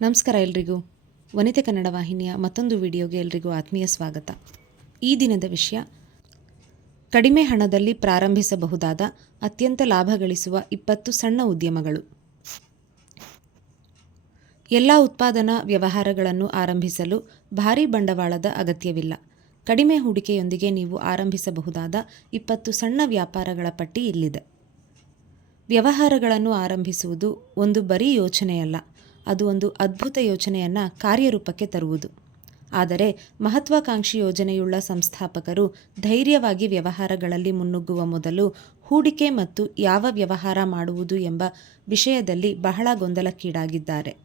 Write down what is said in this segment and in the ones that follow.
ನಮಸ್ಕಾರ ಎಲ್ರಿಗೂ. ವನಿತೆ ಕನ್ನಡ ವಾಹಿನಿಯ ಮತ್ತೊಂದು ವಿಡಿಯೋಗೆ ಎಲ್ರಿಗೂ ಆತ್ಮೀಯ ಸ್ವಾಗತ. ಈ ದಿನದ ವಿಷಯ, ಕಡಿಮೆ ಹಣದಲ್ಲಿ ಪ್ರಾರಂಭಿಸಬಹುದಾದ ಅತ್ಯಂತ ಲಾಭ ಗಳಿಸುವ ಇಪ್ಪತ್ತು ಸಣ್ಣ ಉದ್ಯಮಗಳು. ಎಲ್ಲ ಉತ್ಪಾದನಾ ವ್ಯವಹಾರಗಳನ್ನು ಆರಂಭಿಸಲು ಭಾರೀ ಬಂಡವಾಳದ ಅಗತ್ಯವಿಲ್ಲ. ಕಡಿಮೆ ಹೂಡಿಕೆಯೊಂದಿಗೆ ನೀವು ಆರಂಭಿಸಬಹುದಾದ ಇಪ್ಪತ್ತು ಸಣ್ಣ ವ್ಯಾಪಾರಗಳ ಪಟ್ಟಿ ಇಲ್ಲಿದೆ. ವ್ಯವಹಾರಗಳನ್ನು ಆರಂಭಿಸುವುದು ಒಂದು ಬರೀ ಯೋಚನೆಯಲ್ಲ. ಅದು ಒಂದು ಅದ್ಭುತ ಯೋಚನೆಯನ್ನು ಕಾರ್ಯರೂಪಕ್ಕೆ ತರುವುದು. ಆದರೆ ಮಹತ್ವಾಕಾಂಕ್ಷಿ ಯೋಜನೆಯುಳ್ಳ ಸಂಸ್ಥಾಪಕರು ಧೈರ್ಯವಾಗಿ ವ್ಯವಹಾರಗಳಲ್ಲಿ ಮುನ್ನುಗ್ಗುವ ಮೊದಲು ಹೂಡಿಕೆ ಮತ್ತು ಯಾವ ವ್ಯವಹಾರ ಮಾಡುವುದು ಎಂಬ ವಿಷಯದಲ್ಲಿ ಬಹಳ ಗೊಂದಲಕ್ಕೀಡಾಗಿದ್ದಾರೆ.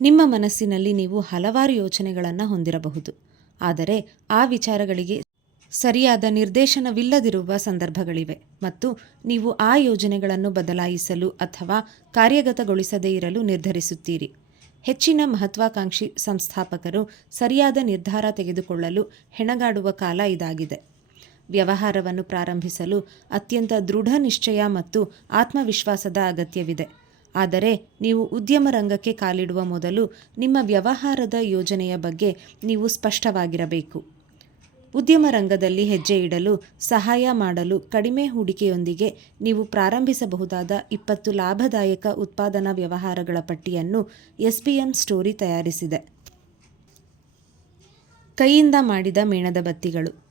ನಿಮ್ಮ ಮನಸ್ಸಿನಲ್ಲಿ ನೀವು ಹಲವಾರು ಯೋಚನೆಗಳನ್ನು ಹೊಂದಿರಬಹುದು. ಆದರೆ ಆ ವಿಚಾರಗಳಿಗೆ ಸರಿಯಾದ ನಿರ್ದೇಶನವಿಲ್ಲದಿರುವ ಸಂದರ್ಭಗಳಿವೆ ಮತ್ತು ನೀವು ಆ ಯೋಜನೆಗಳನ್ನು ಬದಲಾಯಿಸಲು ಅಥವಾ ಕಾರ್ಯಗತಗೊಳಿಸದೇ ಇರಲು ನಿರ್ಧರಿಸುತ್ತೀರಿ. ಹೆಚ್ಚಿನ ಮಹತ್ವಾಕಾಂಕ್ಷಿ ಸಂಸ್ಥಾಪಕರು ಸರಿಯಾದ ನಿರ್ಧಾರ ತೆಗೆದುಕೊಳ್ಳಲು ಹೆಣಗಾಡುವ ಕಾಲ ಇದಾಗಿದೆ. ವ್ಯವಹಾರವನ್ನು ಪ್ರಾರಂಭಿಸಲು ಅತ್ಯಂತ ದೃಢ ನಿಶ್ಚಯ ಮತ್ತು ಆತ್ಮವಿಶ್ವಾಸದ ಅಗತ್ಯವಿದೆ. ಆದರೆ ನೀವು ಉದ್ಯಮ ರಂಗಕ್ಕೆ ಕಾಲಿಡುವ ಮೊದಲು ನಿಮ್ಮ ವ್ಯವಹಾರದ ಯೋಜನೆಯ ಬಗ್ಗೆ ನೀವು ಸ್ಪಷ್ಟವಾಗಿರಬೇಕು. ಉದ್ಯಮ ರಂಗದಲ್ಲಿ ಹೆಜ್ಜೆ ಇಡಲು, ಸಹಾಯ ಮಾಡಲು ಕಡಿಮೆ ಹೂಡಿಕೆಯೊಂದಿಗೆ ನೀವು ಪ್ರಾರಂಭಿಸಬಹುದಾದ ಇಪ್ಪತ್ತು ಲಾಭದಾಯಕ ಉತ್ಪಾದನಾ ವ್ಯವಹಾರಗಳ ಪಟ್ಟಿಯನ್ನು ಎಸ್ಪಿಎಂ ಸ್ಟೋರಿ ತಯಾರಿಸಿದೆ. ಕೈಯಿಂದ ಮಾಡಿದ ಮೇಣದ ಬತ್ತಿಗಳು.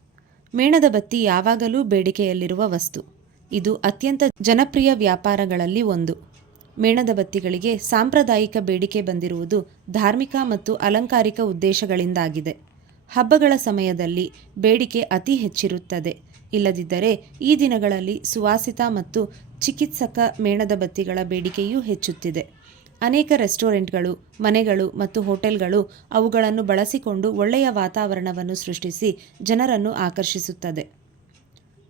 ಮೇಣದ ಬತ್ತಿ ಯಾವಾಗಲೂ ಬೇಡಿಕೆಯಲ್ಲಿರುವ ವಸ್ತು. ಇದು ಅತ್ಯಂತ ಜನಪ್ರಿಯ ವ್ಯಾಪಾರಗಳಲ್ಲಿ ಒಂದು. ಮೇಣದ ಬತ್ತಿಗಳಿಗೆ ಸಾಂಪ್ರದಾಯಿಕ ಬೇಡಿಕೆ ಬಂದಿರುವುದು ಧಾರ್ಮಿಕ ಮತ್ತು ಅಲಂಕಾರಿಕ ಉದ್ದೇಶಗಳಿಂದಾಗಿದೆ. ಹಬ್ಬಗಳ ಸಮಯದಲ್ಲಿ ಬೇಡಿಕೆ ಅತಿ ಹೆಚ್ಚಿರುತ್ತದೆ. ಇಲ್ಲದಿದ್ದರೆ ಈ ದಿನಗಳಲ್ಲಿ ಸುವಾಸಿತ ಮತ್ತು ಚಿಕಿತ್ಸಕ ಮೇಣದ ಬತ್ತಿಗಳ ಬೇಡಿಕೆಯೂ ಹೆಚ್ಚುತ್ತಿದೆ. ಅನೇಕ ರೆಸ್ಟೋರೆಂಟ್ಗಳು, ಮನೆಗಳು ಮತ್ತು ಹೋಟೆಲ್ಗಳು ಅವುಗಳನ್ನು ಬಳಸಿಕೊಂಡು ಒಳ್ಳೆಯ ವಾತಾವರಣವನ್ನು ಸೃಷ್ಟಿಸಿ ಜನರನ್ನು ಆಕರ್ಷಿಸುತ್ತದೆ.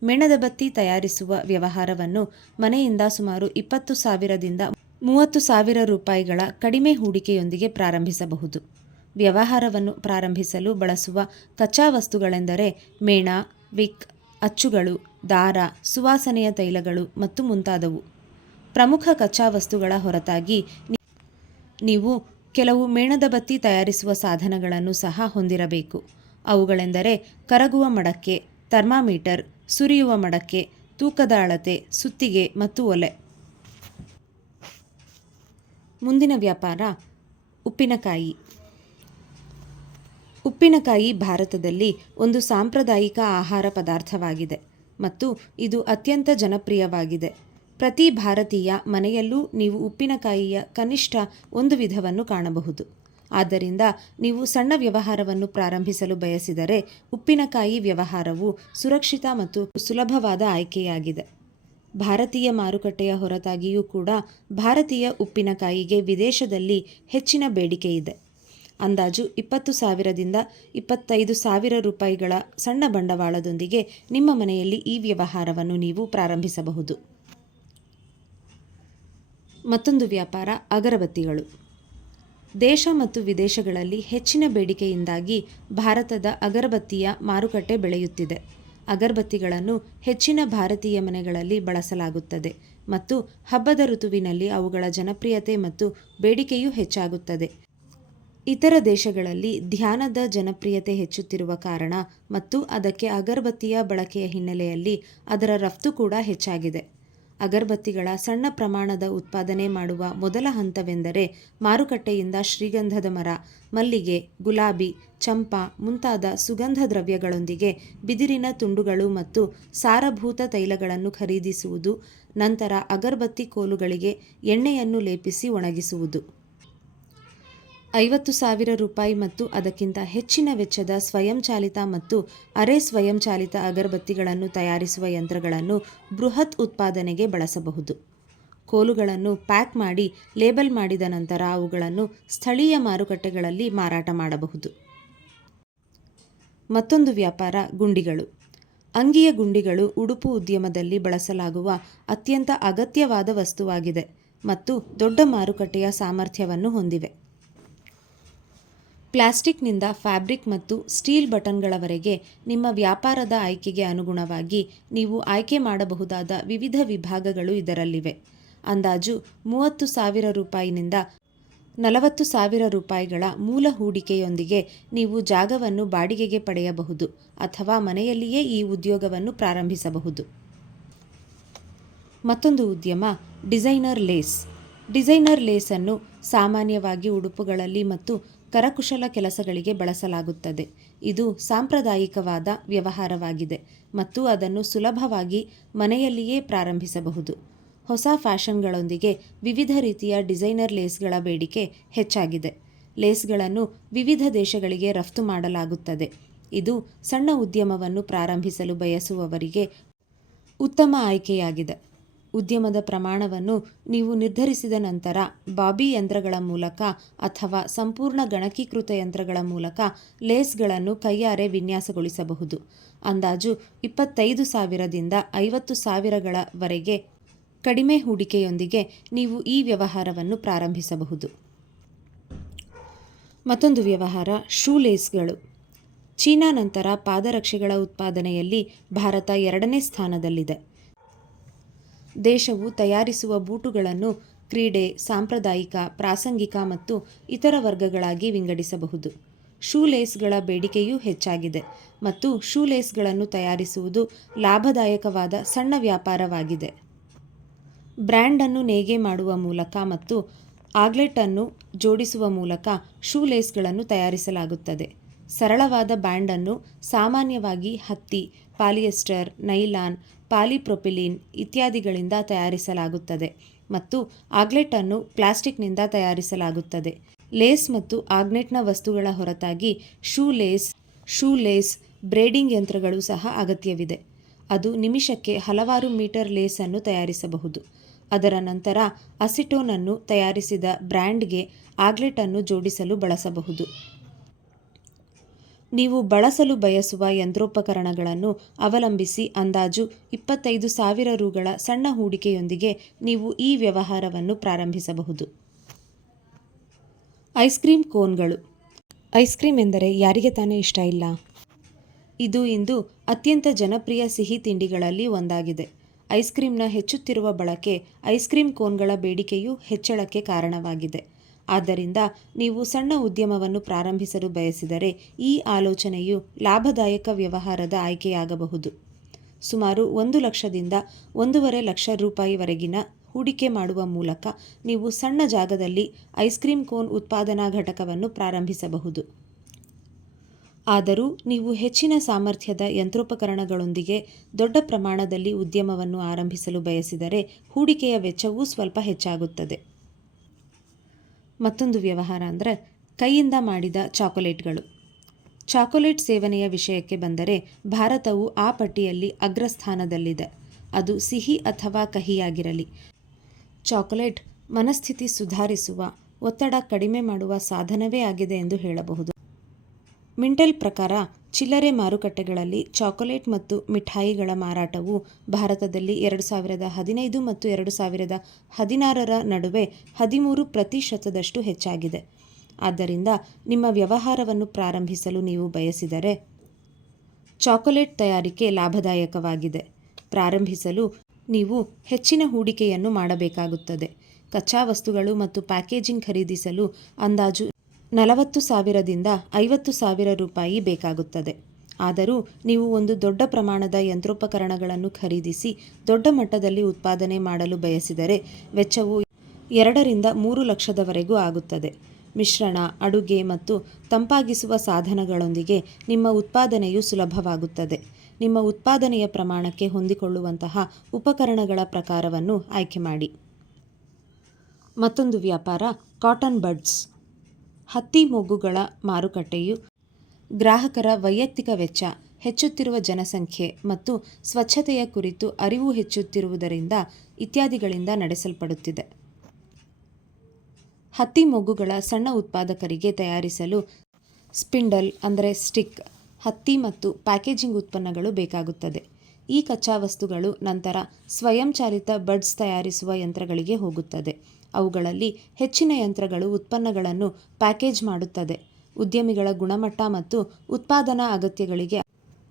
ಮೇಣದ ಬತ್ತಿ ತಯಾರಿಸುವ ವ್ಯವಹಾರವನ್ನು ಮನೆಯಿಂದ ಸುಮಾರು ಇಪ್ಪತ್ತು ಸಾವಿರದಿಂದ ಮೂವತ್ತು ಸಾವಿರ ರೂಪಾಯಿಗಳ ಕಡಿಮೆ ಹೂಡಿಕೆಯೊಂದಿಗೆ ಪ್ರಾರಂಭಿಸಬಹುದು. ವ್ಯವಹಾರವನ್ನು ಪ್ರಾರಂಭಿಸಲು ಬಳಸುವ ಕಚ್ಚಾ ವಸ್ತುಗಳೆಂದರೆ ಮೇಣ, ವಿಕ್, ಅಚ್ಚುಗಳು, ದಾರ, ಸುವಾಸನೆಯ ತೈಲಗಳು ಮತ್ತು ಮುಂತಾದವು. ಪ್ರಮುಖ ಕಚ್ಚಾ ವಸ್ತುಗಳ ಹೊರತಾಗಿ ನೀವು ಕೆಲವು ಮೇಣದ ಬತ್ತಿ ತಯಾರಿಸುವ ಸಾಧನಗಳನ್ನು ಸಹ ಹೊಂದಿರಬೇಕು. ಅವುಗಳೆಂದರೆ ಕರಗುವ ಮಡಕೆ, ಥರ್ಮಾಮೀಟರ್, ಸುರಿಯುವ ಮಡಕೆ, ತೂಕದ ಅಳತೆ, ಸುತ್ತಿಗೆ ಮತ್ತು ಒಲೆ. ಮುಂದಿನ ವ್ಯಾಪಾರ ಉಪ್ಪಿನಕಾಯಿ. ಉಪ್ಪಿನಕಾಯಿ ಭಾರತದಲ್ಲಿ ಒಂದು ಸಾಂಪ್ರದಾಯಿಕ ಆಹಾರ ಪದಾರ್ಥವಾಗಿದೆ ಮತ್ತು ಇದು ಅತ್ಯಂತ ಜನಪ್ರಿಯವಾಗಿದೆ. ಪ್ರತಿ ಭಾರತೀಯ ಮನೆಯಲ್ಲೂ ನೀವು ಉಪ್ಪಿನಕಾಯಿಯ ಕನಿಷ್ಠ ಒಂದು ವಿಧವನ್ನು ಕಾಣಬಹುದು. ಆದ್ದರಿಂದ ನೀವು ಸಣ್ಣ ವ್ಯವಹಾರವನ್ನು ಪ್ರಾರಂಭಿಸಲು ಬಯಸಿದರೆ ಉಪ್ಪಿನಕಾಯಿ ವ್ಯವಹಾರವು ಸುರಕ್ಷಿತ ಮತ್ತು ಸುಲಭವಾದ ಆಯ್ಕೆಯಾಗಿದೆ. ಭಾರತೀಯ ಮಾರುಕಟ್ಟೆಯ ಹೊರತಾಗಿಯೂ ಕೂಡ ಭಾರತೀಯ ಉಪ್ಪಿನಕಾಯಿಗೆ ವಿದೇಶದಲ್ಲಿ ಹೆಚ್ಚಿನ ಬೇಡಿಕೆಯಿದೆ. ಅಂದಾಜು ಇಪ್ಪತ್ತು ಸಾವಿರದಿಂದ ಇಪ್ಪತ್ತೈದು ಸಾವಿರ ರೂಪಾಯಿಗಳ ಸಣ್ಣ ಬಂಡವಾಳದೊಂದಿಗೆ ನಿಮ್ಮ ಮನೆಯಲ್ಲಿ ಈ ವ್ಯವಹಾರವನ್ನು ನೀವು ಪ್ರಾರಂಭಿಸಬಹುದು. ಮತ್ತೊಂದು ವ್ಯಾಪಾರ, ಅಗರಬತ್ತಿಗಳು. ದೇಶ ಮತ್ತು ವಿದೇಶಗಳಲ್ಲಿ ಹೆಚ್ಚಿನ ಬೇಡಿಕೆಯಿಂದಾಗಿ ಭಾರತದ ಅಗರಬತ್ತಿಯ ಮಾರುಕಟ್ಟೆ ಬೆಳೆಯುತ್ತಿದೆ. ಅಗರಬತ್ತಿಗಳನ್ನು ಹೆಚ್ಚಿನ ಭಾರತೀಯ ಮನೆಗಳಲ್ಲಿ ಬಳಸಲಾಗುತ್ತದೆ ಮತ್ತು ಹಬ್ಬದ ಋತುವಿನಲ್ಲಿ ಅವುಗಳ ಜನಪ್ರಿಯತೆ ಮತ್ತು ಬೇಡಿಕೆಯೂ ಹೆಚ್ಚಾಗುತ್ತದೆ. ಇತರ ದೇಶಗಳಲ್ಲಿ ಧ್ಯಾನದ ಜನಪ್ರಿಯತೆ ಹೆಚ್ಚುತ್ತಿರುವ ಕಾರಣ ಮತ್ತು ಅದಕ್ಕೆ ಅಗರಬತ್ತಿಯ ಬಳಕೆಯ ಹಿನ್ನೆಲೆಯಲ್ಲಿ ಅದರ ರಫ್ತು ಕೂಡ ಹೆಚ್ಚಾಗಿದೆ. ಅಗರಬತ್ತಿಗಳ ಸಣ್ಣ ಪ್ರಮಾಣದ ಉತ್ಪಾದನೆ ಮಾಡುವ ಮೊದಲ ಹಂತವೆಂದರೆ ಮಾರುಕಟ್ಟೆಯಿಂದ ಶ್ರೀಗಂಧದ ಮರ, ಮಲ್ಲಿಗೆ, ಗುಲಾಬಿ, ಚಂಪಾ ಮುಂತಾದ ಸುಗಂಧ ದ್ರವ್ಯಗಳೊಂದಿಗೆ ಬಿದಿರಿನ ತುಂಡುಗಳು ಮತ್ತು ಸಾರಭೂತ ತೈಲಗಳನ್ನು ಖರೀದಿಸುವುದು, ನಂತರ ಅಗರಬತ್ತಿ ಕೋಲುಗಳಿಗೆ ಎಣ್ಣೆಯನ್ನು ಲೇಪಿಸಿ ಒಣಗಿಸುವುದು. ಐವತ್ತು ಸಾವಿರ ರೂಪಾಯಿ ಮತ್ತು ಅದಕ್ಕಿಂತ ಹೆಚ್ಚಿನ ವೆಚ್ಚದ ಸ್ವಯಂಚಾಲಿತ ಮತ್ತು ಅರೆ ಸ್ವಯಂಚಾಲಿತ ಅಗರಬತ್ತಿಗಳನ್ನು ತಯಾರಿಸುವ ಯಂತ್ರಗಳನ್ನು ಬೃಹತ್ ಉತ್ಪಾದನೆಗೆ ಬಳಸಬಹುದು. ಕೋಲುಗಳನ್ನು ಪ್ಯಾಕ್ ಮಾಡಿ, ಲೇಬಲ್ ಮಾಡಿದ ನಂತರ ಅವುಗಳನ್ನು ಸ್ಥಳೀಯ ಮಾರುಕಟ್ಟೆಗಳಲ್ಲಿ ಮಾರಾಟ ಮಾಡಬಹುದು. ಮತ್ತೊಂದು ವ್ಯಾಪಾರ, ಗುಂಡಿಗಳು. ಅಂಗಿಯ ಗುಂಡಿಗಳು ಉಡುಪು ಉದ್ಯಮದಲ್ಲಿ ಬಳಸಲಾಗುವ ಅತ್ಯಂತ ಅಗತ್ಯವಾದ ವಸ್ತುವಾಗಿದೆ ಮತ್ತು ದೊಡ್ಡ ಮಾರುಕಟ್ಟೆಯ ಸಾಮರ್ಥ್ಯವನ್ನು ಹೊಂದಿವೆ. ಪ್ಲಾಸ್ಟಿಕ್ನಿಂದ ಫ್ಯಾಬ್ರಿಕ್ ಮತ್ತು ಸ್ಟೀಲ್ ಬಟನ್ಗಳವರೆಗೆ ನಿಮ್ಮ ವ್ಯಾಪಾರದ ಆಯ್ಕೆಗೆ ಅನುಗುಣವಾಗಿ ನೀವು ಆಯ್ಕೆ ಮಾಡಬಹುದಾದ ವಿವಿಧ ವಿಭಾಗಗಳು ಇದರಲ್ಲಿವೆ. ಅಂದಾಜು ಮೂವತ್ತು ಸಾವಿರ ರೂಪಾಯಿನಿಂದ ನಲವತ್ತು ಸಾವಿರ ರೂಪಾಯಿಗಳ ಮೂಲ ಹೂಡಿಕೆಯೊಂದಿಗೆ ನೀವು ಜಾಗವನ್ನು ಬಾಡಿಗೆಗೆ ಪಡೆಯಬಹುದು ಅಥವಾ ಮನೆಯಲ್ಲಿಯೇ ಈ ಉದ್ಯೋಗವನ್ನು ಪ್ರಾರಂಭಿಸಬಹುದು. ಮತ್ತೊಂದು ಉದ್ಯಮ, ಡಿಸೈನರ್ ಲೇಸ್. ಡಿಸೈನರ್ ಲೇಸನ್ನು ಸಾಮಾನ್ಯವಾಗಿ ಉಡುಪುಗಳಲ್ಲಿ ಮತ್ತು ಕರಕುಶಲ ಕೆಲಸಗಳಿಗೆ ಬಳಸಲಾಗುತ್ತದೆ. ಇದು ಸಾಂಪ್ರದಾಯಿಕವಾದ ವ್ಯವಹಾರವಾಗಿದೆ ಮತ್ತು ಅದನ್ನು ಸುಲಭವಾಗಿ ಮನೆಯಲ್ಲಿಯೇ ಪ್ರಾರಂಭಿಸಬಹುದು. ಹೊಸ ಫ್ಯಾಷನ್ಗಳೊಂದಿಗೆ ವಿವಿಧ ರೀತಿಯ ಡಿಸೈನರ್ ಲೇಸ್ಗಳ ಬೇಡಿಕೆ ಹೆಚ್ಚಾಗಿದೆ. ಲೇಸ್ಗಳನ್ನು ವಿವಿಧ ದೇಶಗಳಿಗೆ ರಫ್ತು ಮಾಡಲಾಗುತ್ತದೆ. ಇದು ಸಣ್ಣ ಉದ್ಯಮವನ್ನು ಪ್ರಾರಂಭಿಸಲು ಬಯಸುವವರಿಗೆ ಉತ್ತಮ ಆಯ್ಕೆಯಾಗಿದೆ. ಉದ್ಯಮದ ಪ್ರಮಾಣವನ್ನು ನೀವು ನಿರ್ಧರಿಸಿದ ನಂತರ ಬಾಬಿ ಯಂತ್ರಗಳ ಮೂಲಕ ಅಥವಾ ಸಂಪೂರ್ಣ ಗಣಕೀಕೃತ ಯಂತ್ರಗಳ ಮೂಲಕ ಲೇಸ್ಗಳನ್ನು ಕೈಯಾರೆ ವಿನ್ಯಾಸಗೊಳಿಸಬಹುದು. ಅಂದಾಜು ಇಪ್ಪತ್ತೈದು ಸಾವಿರದಿಂದ ಐವತ್ತು ಸಾವಿರಗಳವರೆಗೆ ಕಡಿಮೆ ಹೂಡಿಕೆಯೊಂದಿಗೆ ನೀವು ಈ ವ್ಯವಹಾರವನ್ನು ಪ್ರಾರಂಭಿಸಬಹುದು. ಮತ್ತೊಂದು ವ್ಯವಹಾರ, ಶೂ ಲೇಸ್ಗಳು. ಚೀನಾ ನಂತರ ಪಾದರಕ್ಷೆಗಳ ಉತ್ಪಾದನೆಯಲ್ಲಿ ಭಾರತ ಎರಡನೇ ಸ್ಥಾನದಲ್ಲಿದೆ. ದೇಶವು ತಯಾರಿಸುವ ಬೂಟುಗಳನ್ನು ಕ್ರೀಡೆ, ಸಾಂಪ್ರದಾಯಿಕ, ಪ್ರಾಸಂಗಿಕ ಮತ್ತು ಇತರ ವರ್ಗಗಳಾಗಿ ವಿಂಗಡಿಸಬಹುದು. ಶೂ ಲೇಸ್ಗಳ ಬೇಡಿಕೆಯೂ ಹೆಚ್ಚಾಗಿದೆ ಮತ್ತು ಶೂ ಲೇಸ್ಗಳನ್ನು ತಯಾರಿಸುವುದು ಲಾಭದಾಯಕವಾದ ಸಣ್ಣ ವ್ಯಾಪಾರವಾಗಿದೆ. ಬ್ರ್ಯಾಂಡನ್ನು ನೇಯ್ಗೆ ಮಾಡುವ ಮೂಲಕ ಮತ್ತು ಆಗ್ಲೆಟ್ ಅನ್ನು ಜೋಡಿಸುವ ಮೂಲಕ ಶೂ ಲೇಸ್ಗಳನ್ನು ತಯಾರಿಸಲಾಗುತ್ತದೆ. ಸರಳವಾದ ಬ್ಯಾಂಡನ್ನು ಸಾಮಾನ್ಯವಾಗಿ ಹತ್ತಿ, ಪಾಲಿಯೆಸ್ಟರ್, ನೈಲಾನ್ ಪಾಲಿಪ್ರೊಪಿಲೀನ್ ಇತ್ಯಾದಿಗಳಿಂದ ತಯಾರಿಸಲಾಗುತ್ತದೆ ಮತ್ತು ಆಗ್ಲೆಟ್ ಅನ್ನು ಪ್ಲಾಸ್ಟಿಕ್ನಿಂದ ತಯಾರಿಸಲಾಗುತ್ತದೆ. ಲೇಸ್ ಮತ್ತು ಆಗ್ನೆಟ್ನ ವಸ್ತುಗಳ ಹೊರತಾಗಿ shoe lace shoe lace, braiding ಯಂತ್ರಗಳು ಸಹ ಅಗತ್ಯವಿದೆ. ಅದು ನಿಮಿಷಕ್ಕೆ ಹಲವಾರು ಮೀಟರ್ ಲೇಸ್ ಅನ್ನು ತಯಾರಿಸಬಹುದು. ಅದರ ನಂತರ ಅಸಿಟೋನ್ ಅನ್ನು ತಯಾರಿಸಿದ ಬ್ರ್ಯಾಂಡ್ಗೆ ಆಗ್ಲೆಟ್ ಅನ್ನು ಜೋಡಿಸಲು ಬಳಸಬಹುದು. ನೀವು ಬಳಸಲು ಬಯಸುವ ಯಂತ್ರೋಪಕರಣಗಳನ್ನು ಅವಲಂಬಿಸಿ ಅಂದಾಜು ಇಪ್ಪತ್ತೈದು ಸಾವಿರ ರುಗಳ ಸಣ್ಣ ಹೂಡಿಕೆಯೊಂದಿಗೆ ನೀವು ಈ ವ್ಯವಹಾರವನ್ನು ಪ್ರಾರಂಭಿಸಬಹುದು. ಐಸ್ ಕ್ರೀಮ್ ಕೋನ್ಗಳು. ಐಸ್ ಕ್ರೀಮ್ ಎಂದರೆ ಯಾರಿಗೆ ತಾನೇ ಇಷ್ಟ ಇಲ್ಲ? ಇದು ಇಂದು ಅತ್ಯಂತ ಜನಪ್ರಿಯ ಸಿಹಿ ತಿಂಡಿಗಳಲ್ಲಿ ಒಂದಾಗಿದೆ. ಐಸ್ ಕ್ರೀಮ್ನ ಹೆಚ್ಚುತ್ತಿರುವ ಬಳಕೆ ಐಸ್ ಕ್ರೀಮ್ ಕೋನ್ಗಳ ಬೇಡಿಕೆಯೂ ಹೆಚ್ಚಳಕ್ಕೆ ಕಾರಣವಾಗಿದೆ. ಆದ್ದರಿಂದ ನೀವು ಸಣ್ಣ ಉದ್ಯಮವನ್ನು ಪ್ರಾರಂಭಿಸಲು ಬಯಸಿದರೆ ಈ ಆಲೋಚನೆಯು ಲಾಭದಾಯಕ ವ್ಯವಹಾರದ ಆಯ್ಕೆಯಾಗಬಹುದು. ಸುಮಾರು ಒಂದು ಲಕ್ಷದಿಂದ ಒಂದೂವರೆ ಲಕ್ಷ ರೂಪಾಯಿವರೆಗಿನ ಹೂಡಿಕೆ ಮಾಡುವ ಮೂಲಕ ನೀವು ಸಣ್ಣ ಜಾಗದಲ್ಲಿ ಐಸ್ ಕ್ರೀಮ್ ಕೋನ್ ಉತ್ಪಾದನಾ ಘಟಕವನ್ನು ಪ್ರಾರಂಭಿಸಬಹುದು. ಆದರೂ ನೀವು ಹೆಚ್ಚಿನ ಸಾಮರ್ಥ್ಯದ ಯಂತ್ರೋಪಕರಣಗಳೊಂದಿಗೆ ದೊಡ್ಡ ಪ್ರಮಾಣದಲ್ಲಿ ಉದ್ಯಮವನ್ನು ಆರಂಭಿಸಲು ಬಯಸಿದರೆ ಹೂಡಿಕೆಯ ವೆಚ್ಚವೂ ಸ್ವಲ್ಪ ಹೆಚ್ಚಾಗುತ್ತದೆ. ಮತ್ತೊಂದು ವ್ಯವಹಾರ ಅಂದರೆ ಕೈಯಿಂದ ಮಾಡಿದ ಚಾಕೊಲೇಟ್ಗಳು. ಚಾಕೊಲೇಟ್ ಸೇವನೆಯ ವಿಷಯಕ್ಕೆ ಬಂದರೆ ಭಾರತವು ಆ ಪಟ್ಟಿಯಲ್ಲಿ ಅಗ್ರಸ್ಥಾನದಲ್ಲಿದೆ. ಅದು ಸಿಹಿ ಅಥವಾ ಕಹಿಯಾಗಿರಲಿ. ಚಾಕೊಲೇಟ್ ಮನಸ್ಥಿತಿ ಸುಧಾರಿಸುವ, ಒತ್ತಡ ಕಡಿಮೆ ಮಾಡುವ ಸಾಧನವೇ ಆಗಿದೆ ಎಂದು ಹೇಳಬಹುದು. ಮಿಂಟೆಲ್ ಪ್ರಕಾರ ಚಿಲ್ಲರೆ ಮಾರುಕಟ್ಟೆಗಳಲ್ಲಿ ಚಾಕೊಲೇಟ್ ಮತ್ತು ಮಿಠಾಯಿಗಳ ಮಾರಾಟವು ಭಾರತದಲ್ಲಿ ಎರಡು ಸಾವಿರದ ಹದಿನೈದು ಮತ್ತು ಎರಡು ಸಾವಿರದ ಹದಿನಾರರ ನಡುವೆ ಹದಿಮೂರು ಪ್ರತಿಶತದಷ್ಟು ಹೆಚ್ಚಾಗಿದೆ. ಆದ್ದರಿಂದ ನಿಮ್ಮ ವ್ಯವಹಾರವನ್ನು ಪ್ರಾರಂಭಿಸಲು ನೀವು ಬಯಸಿದರೆ ಚಾಕೊಲೇಟ್ ತಯಾರಿಕೆ ಲಾಭದಾಯಕವಾಗಿದೆ. ಪ್ರಾರಂಭಿಸಲು ನೀವು ಹೆಚ್ಚಿನ ಹೂಡಿಕೆಯನ್ನು ಮಾಡಬೇಕಾಗುತ್ತದೆ. ಕಚ್ಚಾ ವಸ್ತುಗಳು ಮತ್ತು ಪ್ಯಾಕೇಜಿಂಗ್ ಖರೀದಿಸಲು ಅಂದಾಜು ನಲವತ್ತು ಸಾವಿರದಿಂದ ಐವತ್ತು ಸಾವಿರ ರೂಪಾಯಿ ಬೇಕಾಗುತ್ತದೆ. ಆದರೂ ನೀವು ಒಂದು ದೊಡ್ಡ ಪ್ರಮಾಣದ ಯಂತ್ರೋಪಕರಣಗಳನ್ನು ಖರೀದಿಸಿ ದೊಡ್ಡ ಮಟ್ಟದಲ್ಲಿ ಉತ್ಪಾದನೆ ಮಾಡಲು ಬಯಸಿದರೆ ವೆಚ್ಚವು ಎರಡರಿಂದ ಮೂರು ಲಕ್ಷದವರೆಗೂ ಆಗುತ್ತದೆ. ಮಿಶ್ರಣ, ಅಡುಗೆ ಮತ್ತು ತಂಪಾಗಿಸುವ ಸಾಧನಗಳೊಂದಿಗೆ ನಿಮ್ಮ ಉತ್ಪಾದನೆಯು ಸುಲಭವಾಗುತ್ತದೆ. ನಿಮ್ಮ ಉತ್ಪಾದನೆಯ ಪ್ರಮಾಣಕ್ಕೆ ಹೊಂದಿಕೊಳ್ಳುವಂತಹ ಉಪಕರಣಗಳ ಪ್ರಕಾರವನ್ನು ಆಯ್ಕೆ ಮಾಡಿ. ಮತ್ತೊಂದು ವ್ಯಾಪಾರ, ಕಾಟನ್ ಬಡ್ಸ್. ಹತ್ತಿ ಮೊಗ್ಗುಗಳ ಮಾರುಕಟ್ಟೆಯು ಗ್ರಾಹಕರ ವೈಯಕ್ತಿಕ ವೆಚ್ಚ ಹೆಚ್ಚುತ್ತಿರುವ ಜನಸಂಖ್ಯೆ ಮತ್ತು ಸ್ವಚ್ಛತೆಯ ಕುರಿತು ಅರಿವು ಹೆಚ್ಚುತ್ತಿರುವುದರಿಂದ ಇತ್ಯಾದಿಗಳಿಂದ ನಡೆಸಲ್ಪಡುತ್ತಿದೆ. ಹತ್ತಿ ಮೊಗ್ಗುಗಳ ಸಣ್ಣ ಉತ್ಪಾದಕರಿಗೆ ತಯಾರಿಸಲು ಸ್ಪಿಂಡಲ್ ಅಂದರೆ ಸ್ಟಿಕ್, ಹತ್ತಿ ಮತ್ತು ಪ್ಯಾಕೇಜಿಂಗ್ ಉತ್ಪನ್ನಗಳು ಬೇಕಾಗುತ್ತದೆ. ಈ ಕಚ್ಚಾ ವಸ್ತುಗಳು ನಂತರ ಸ್ವಯಂಚಾಲಿತ ಬಡ್ಸ್ ತಯಾರಿಸುವ ಯಂತ್ರಗಳಿಗೆ ಹೋಗುತ್ತದೆ. ಅವುಗಳಲ್ಲಿ ಹೆಚ್ಚಿನ ಯಂತ್ರಗಳು ಉತ್ಪನ್ನಗಳನ್ನು ಪ್ಯಾಕೇಜ್ ಮಾಡುತ್ತದೆ. ಉದ್ಯಮಿಗಳ ಗುಣಮಟ್ಟ ಮತ್ತು ಉತ್ಪಾದನಾ ಅಗತ್ಯಗಳಿಗೆ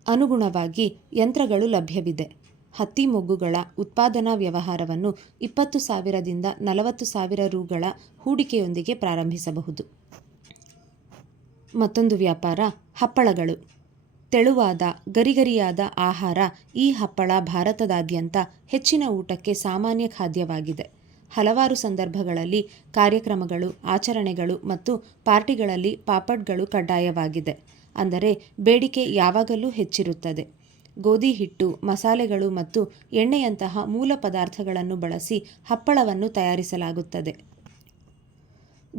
ಅನುಗುಣವಾಗಿ ಯಂತ್ರಗಳು ಲಭ್ಯವಿದೆ. ಹತ್ತಿ ಮೊಗ್ಗುಗಳ ಉತ್ಪಾದನಾ ವ್ಯವಹಾರವನ್ನು ಇಪ್ಪತ್ತು ಸಾವಿರದಿಂದ ನಲವತ್ತು ಸಾವಿರ ರೂಗಳ ಹೂಡಿಕೆಯೊಂದಿಗೆ ಪ್ರಾರಂಭಿಸಬಹುದು. ಮತ್ತೊಂದು ವ್ಯಾಪಾರ, ಹಪ್ಪಳಗಳು. ತೆಳುವಾದ, ಗರಿಗರಿಯಾದ ಆಹಾರ ಈ ಹಪ್ಪಳ ಭಾರತದಾದ್ಯಂತ ಹೆಚ್ಚಿನ ಊಟಕ್ಕೆ ಸಾಮಾನ್ಯ ಖಾದ್ಯವಾಗಿದೆ. ಹಲವಾರು ಸಂದರ್ಭಗಳಲ್ಲಿ ಕಾರ್ಯಕ್ರಮಗಳು, ಆಚರಣೆಗಳು ಮತ್ತು ಪಾರ್ಟಿಗಳಲ್ಲಿ ಪಾಪಡ್ಗಳು ಕಡ್ಡಾಯವಾಗಿದೆ. ಅಂದರೆ ಬೇಡಿಕೆ ಯಾವಾಗಲೂ ಹೆಚ್ಚಿರುತ್ತದೆ. ಗೋಧಿ ಹಿಟ್ಟು, ಮಸಾಲೆಗಳು ಮತ್ತು ಎಣ್ಣೆಯಂತಹ ಮೂಲ ಪದಾರ್ಥಗಳನ್ನು ಬಳಸಿ ಹಪ್ಪಳವನ್ನು ತಯಾರಿಸಲಾಗುತ್ತದೆ.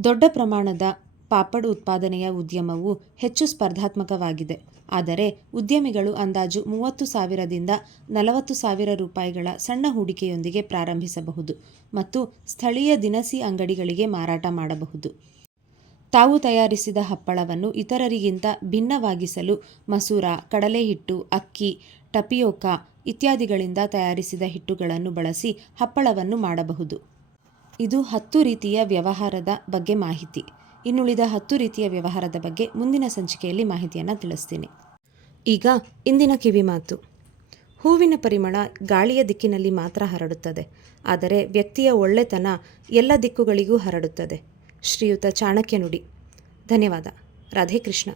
ದೊಡ್ಡ ಪ್ರಮಾಣದ ಪಾಪಡ್ ಉತ್ಪಾದನೆಯ ಉದ್ಯಮವು ಹೆಚ್ಚು ಸ್ಪರ್ಧಾತ್ಮಕವಾಗಿದೆ. ಆದರೆ ಉದ್ಯಮಿಗಳು ಅಂದಾಜು ಮೂವತ್ತು ಸಾವಿರದಿಂದ ನಲವತ್ತು ಸಾವಿರ ರೂಪಾಯಿಗಳ ಸಣ್ಣ ಹೂಡಿಕೆಯೊಂದಿಗೆ ಪ್ರಾರಂಭಿಸಬಹುದು ಮತ್ತು ಸ್ಥಳೀಯ ದಿನಸಿ ಅಂಗಡಿಗಳಿಗೆ ಮಾರಾಟ ಮಾಡಬಹುದು. ತಾವು ತಯಾರಿಸಿದ ಹಪ್ಪಳವನ್ನು ಇತರರಿಗಿಂತ ಭಿನ್ನವಾಗಿಸಲು ಮಸೂರ ಕಡಲೆ ಹಿಟ್ಟು ಅಕ್ಕಿ, ಟಪಿಯೋಕಾ ಇತ್ಯಾದಿಗಳಿಂದ ತಯಾರಿಸಿದ ಹಿಟ್ಟುಗಳನ್ನು ಬಳಸಿ ಹಪ್ಪಳವನ್ನು ಮಾಡಬಹುದು. ಇದು ಹತ್ತು ರೀತಿಯ ವ್ಯವಹಾರದ ಬಗ್ಗೆ ಮಾಹಿತಿ. ಇನ್ನುಳಿದ ಹತ್ತು ರೀತಿಯ ವ್ಯವಹಾರದ ಬಗ್ಗೆ ಮುಂದಿನ ಸಂಚಿಕೆಯಲ್ಲಿ ಮಾಹಿತಿಯನ್ನು ತಿಳಿಸ್ತೀನಿ. ಈಗ ಇಂದಿನ ಕಿವಿಮಾತು ಹೂವಿನ ಪರಿಮಳ ಗಾಳಿಯ ದಿಕ್ಕಿನಲ್ಲಿ ಮಾತ್ರ ಹರಡುತ್ತದೆ. ಆದರೆ ವ್ಯಕ್ತಿಯ ಒಳ್ಳೆತನ ಎಲ್ಲ ದಿಕ್ಕುಗಳಿಗೂ ಹರಡುತ್ತದೆ. ಶ್ರೀಯುತ ಚಾಣಕ್ಯ ನುಡಿ. ಧನ್ಯವಾದ. ರಾಧೇ ಕೃಷ್ಣ